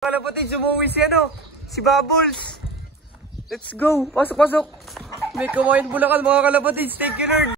Kalapatid, sumuwi si si Bubbles. Let's go. Pasok, pasok. May kawain Bulacan mga kalapatid. Thank you, Lord.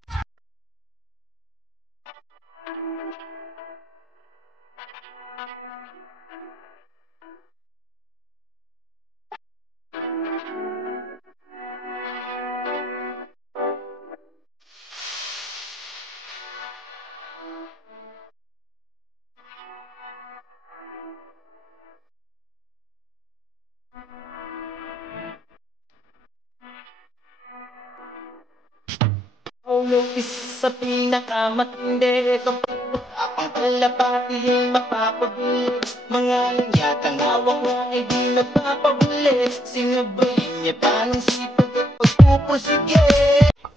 Sa pinakamatindi kapag ang kalapati mapapabili mga langyatang hawak na ay di napapabuli sinabayin niya pa ng sipag at pagpupusige.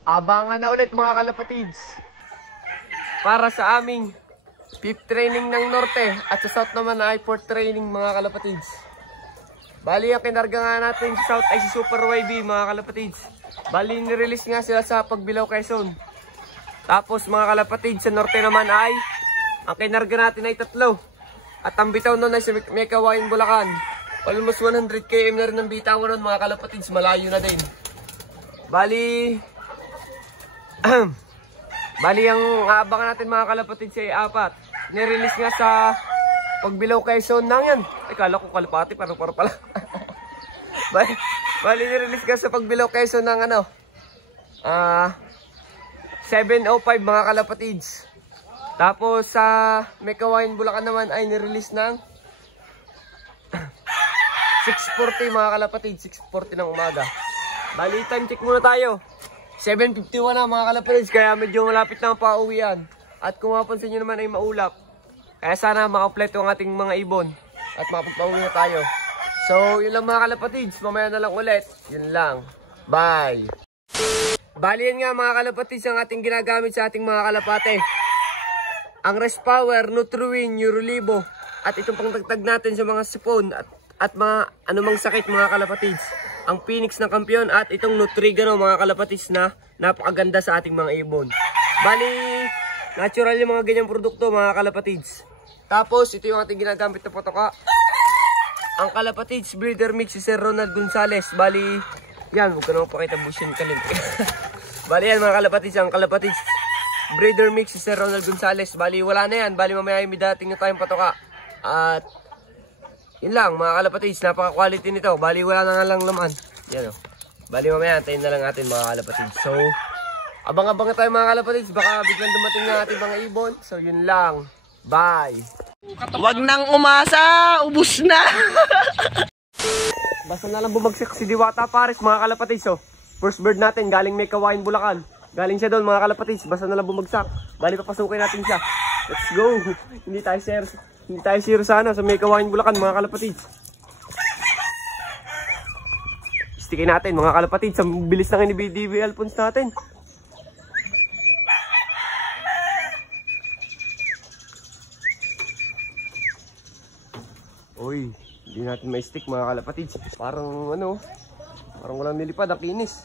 Abangan na ulit mga kalapatids para sa aming 5th training ng Norte at sa South naman ay 4th training mga kalapatids. Bali ang kinarga nga natin sa South ay si Super YB mga kalapatids. Bali nirelease nga sila sa Pagbilao, Quezon. Tapos mga kalapatid, sa Norte naman ay ang kinarga natin ay 3. At ang bitaw nun ay sa may kawain Bulacan. Almost 100 km na rin ang bitaw nun mga kalapatid, malayo na din. Bali Bali ang aabangan natin mga kalapatid ay 4. Nirelease nga sa Pagbilao, Quezon nang yan. Ay kala ko kalapati, parang pala. Bali nirelease nga sa Pagbilao, Quezon ng 7:05 mga kalapatids. Tapos sa may kawain Bulacan naman ay nirelease ng 6:40 mga kalapatids, 6:40 ng umaga. Bali time check muna tayo. 7:51 na mga kalapatids, kaya medyo malapit na ang pauwian. At kung mapansin nyo naman ay maulap. Kaya sana makampleto ang ating mga ibon at makapagpauwi na tayo. So yun lang mga kalapatids, mamaya na lang ulit. Yun lang. Bye! Bali yan nga mga kalapatids ang ating ginagamit sa ating mga kalapate. Ang Rest Power, Nutriwin, Neurolibo at itong pangtagtag natin sa mga sipon at mga anumang sakit mga kalapatids. Ang Phoenix ng kampiyon at itong Nutrigano mga kalapatids na napakaganda sa ating mga ibon. Bali, natural yung mga ganyang produkto mga kalapatids. Tapos ito yung ating ginagamit na potoka. Ang kalapatids breeder mix si Sir Ronald Gonzales. Bali, yan, huwag ka naman pakita busin kalim. Bali yan mga kalapatids, ang kalapatids breeder mix si Sir Ronald Gonzales. Bali wala na yan, bali mamaya may dating na tayong patoka. At yun lang mga kalapatids, napaka quality nito. Bali wala na nga lang laman. Yan o. Bali mamaya antayin na lang natin mga kalapatids. So abang-abang na tayo mga kalapatids, baka biglang dumating na ating mga ibon. So yun lang, bye. Wag nang umasa, ubus na. Basta na lang bumagsak si Diwata Pares mga kalapatids. So first bird natin galing may kawain Bulacan. Galing siya doon mga kalapatids, basta na lang bumagsak. Bali papasukin natin siya. Let's go. Hindi tayo zero sana sa may kawain Bulacan mga kalapatids. Stickin natin mga kalapatids, ang bilis ng DB Alphonse natin. Uy, hindi natin may stick mga kalapatids. Parang parang walang nilipad, ang kinis.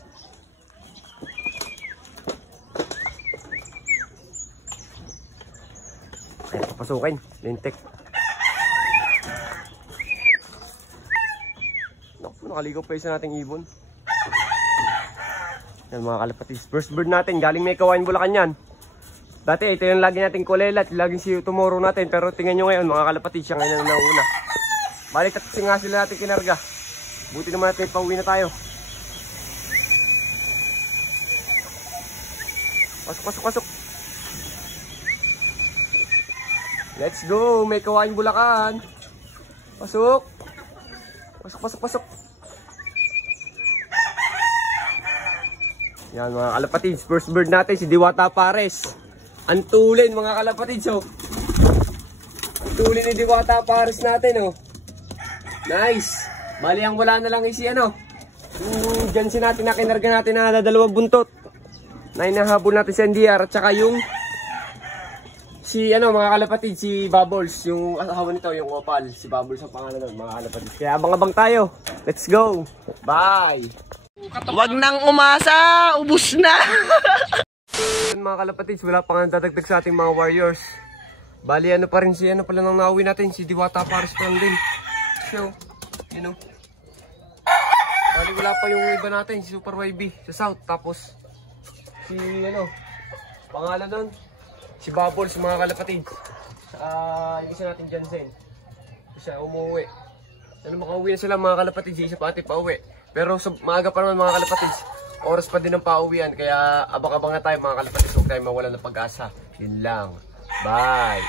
Ayan, papasukin. Lintek. Naku, nakaligaw pa isa nating ibon. Yan mga kalapatids. First bird natin, galing may kawain Bulacan yan. Dati ito yung lagi nating kulelat, laging see you tomorrow natin. Pero tingnan nyo ngayon mga kalapatids, siya ngayon na nauna. Balik at nga sila natin kinarga. Buti naman natin pauwi na tayo. Pasok, pasok, pasok. Let's go, may kawain Bulacan. Pasok. Pasok, pasok, pasok. Yan mga kalapatids, first bird natin si Diwata Pares. Antulin mga kalapatids oh. Antulin ni Diwata Pares natin oh. Nice. Bali ang wala na lang si yung Jansi natin na kinarga natin na dalawang buntot. Na inahabol natin si NDR at saka yung si mga kalapatid, si Bubbles, yung asawa nito, yung Opal, si Bubbles ang pangalan nun mga kalapatid. Kaya abang-abang tayo. Let's go. Bye. Wag nang umasa, ubus na. Mga kalapatids, wala pa nga dadagdag sa ating mga warriors. Bali pa rin si pala nang nauwi natin, si Diwata Pares pa lang din. siya, oh. Yun, oh. Bali, wala pa yung iba natin, si Super YB sa South. Tapos, si, ano, pangalan nun, si Bubbles, mga kalapatid. Yung isa natin Jansen. Siya, umuwi. Ano, makauwi na sila, mga kalapatid. Si isa pa ate pauwi. Pero, maaga pa naman, mga kalapatid. Oras pa din ang pauwian. Kaya, abang-abang na tayo, mga kalapatid. Huwag tayo mawalan ng pag-asa. Yun lang. Bye!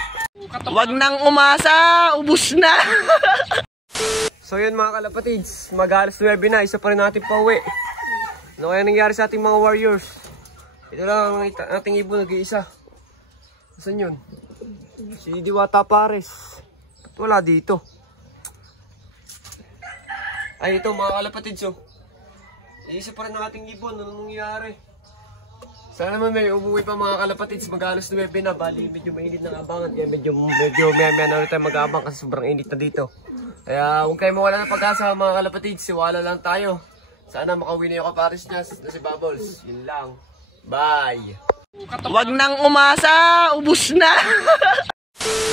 Wag nang umasa, ubus na. So yun mga kalapatids, mag-alas 9 na, isa pa rin natin pauwi. Ano kaya nangyari sa ating mga warriors? Ito lang ang ating ibon, nag-iisa. Saan yun? Si Diwata Pares. Ba't wala dito? Ay ito mga kalapatids, oh. Isa pa rin ang ating ibon, ano nangyari? Sana naman may umuwi pa mga kalapatids, mag-alas 9 na, bali medyo mainit ng abangan. Kaya medyo maya na ulit tayo mag-abang kasi sobrang init na dito. Kaya huwag kayo mawala ng pag-asa mga kalapatids, siwala lang tayo. Sana makauwi na yung kapares niya na si Bubbles. Yun lang. Bye! Wag nang umasa, ubus na.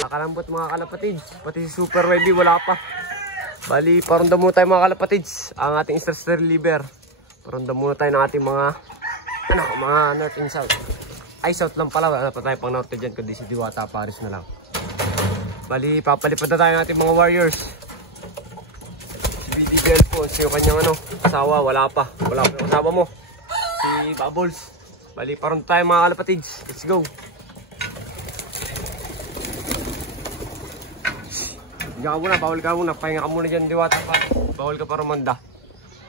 Nakalambot mga kalapatids, pati si Super YB wala pa. Bali, parunda muna tayo mga kalapatids, ang ating stress reliever. Parunda muna tayo ng ating mga north and south. Ay, south lang pala, wala pa tayo pang north dyan, kundi si Diwata Pares na lang. Bali, papalipad na tayo ng ating mga warriors. Si BDBL po, si yung kanyang asawa, wala pa. Wala pa yung asawa mo. Si Bubbles. Bali, parang tayo mga kalapatids. Let's go. Higa ka muna, bawal ka muna. Pahinga ka muna dyan, Diwata pa. Bawal ka pa rumanda.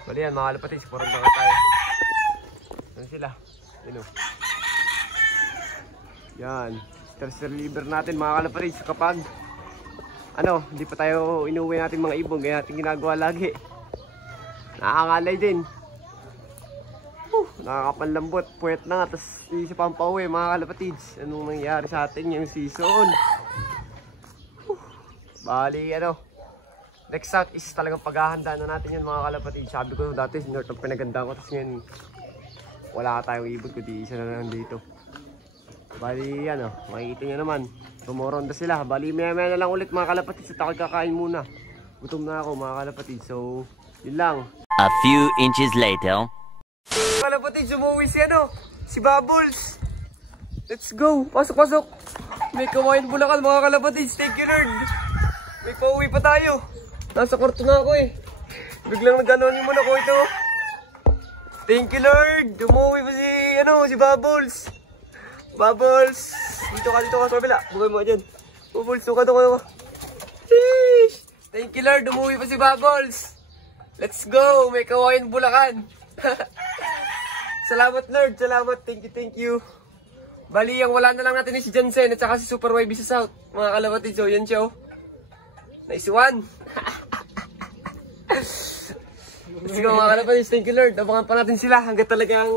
Bali yan, mga kalapatids, parang tayo. Ano sila? Yun o. Yan. Stress reliever natin mga kalapatids kapag hindi pa tayo inuwi natin mga ibon, kaya natin ginagawa lagi. Nakakalay din. Nakakapanlambot, puwet na nga, tapos isa pang pauwi mga kalapatids. Anong nangyari sa atin yung season? Bali next south is talagang paghahanda na natin yun mga kalapatids. Sabi ko dati north ang pinaganda ko, tapos ngayon wala tayong ibon, kundi isa na lang dito. Bali makikita nyo naman, tumoronda sila. Bali maya na lang ulit mga kalapatids at ako kakain muna. Gutom na ako mga kalapatids, so yun lang. A few inches later. Kalapatids, umuwi si Bubbles. Let's go, pasok. May kawain Bulacan mga kalapatids, thank you Lord. May pauwi pa tayo. Nasa kwarto na ako eh. Biglang nag-ano yung muna ko ito. Thank you Lord, umuwi pa si Bubbles. Bubbles, dito ka sa kabila. Bugay mo dyan. Bubbles, tuka. Sheesh! Thank you Lord, umuwi pa si Bubbles. Let's go, may kawain Bulacan. Salamat Lord, salamat. Thank you. Bali, ang wala na lang natin si Jansen at saka si Super YB sa South. Mga kalapatids, so yan siya. Nice one. Let's go mga kalapatids, thank you Lord. Abangan pa natin sila hanggang talagang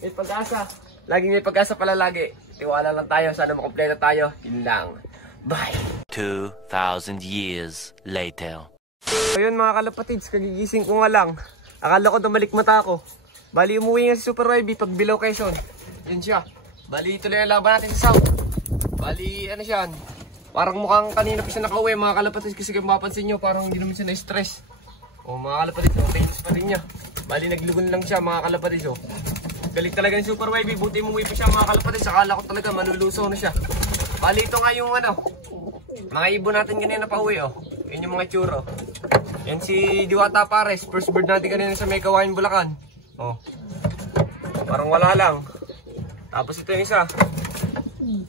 may pag-asa. Laging may pag-asa pala lagi. Tiwala lang tayo. Sana makompleto tayo. Yun lang. Bye! 2,000 years later. So yun mga kalapatids, kagigising ko nga lang. Akala ko dumalik mata ako. Bali umuwi nga si Super YB pag below Quezon. Yun siya. Bali tuloy ang laban natin sa South. Bali siya. Parang mukhang kanina pa siya nakauwi mga kalapatids. Kasi kung mapapansin nyo, parang hindi naman siya na-stress. O mga kalapatids, tingis pa rin niya. Bali naglugon lang siya mga kalapatids. Galing talaga ni Super YB, buti umuwi pa siya mga kalapatids. Akala ko talaga manulusaw na siya. Bali ito nga yung mga ibon natin kanina pa uwi Yan yung mga tsuro. Yan si Diwata Pares, first bird natin kanina sa may kawain Bulacan. Parang wala lang. Tapos ito yung isa.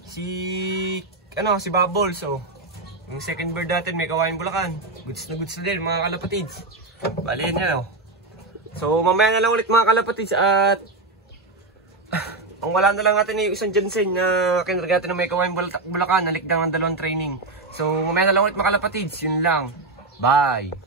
Si Bubbles yung second bird natin may kawain Bulacan. Goods na din mga kalapatids. Bali yan So mamaya na lang ulit mga kalapatids at ang wala na lang natin yung isang Jansen na kinargatan ng may kawain Bulacan, nalikdang ng 2 training. So mamaya na lang ulit mga kalapatids, yun lang. Bye!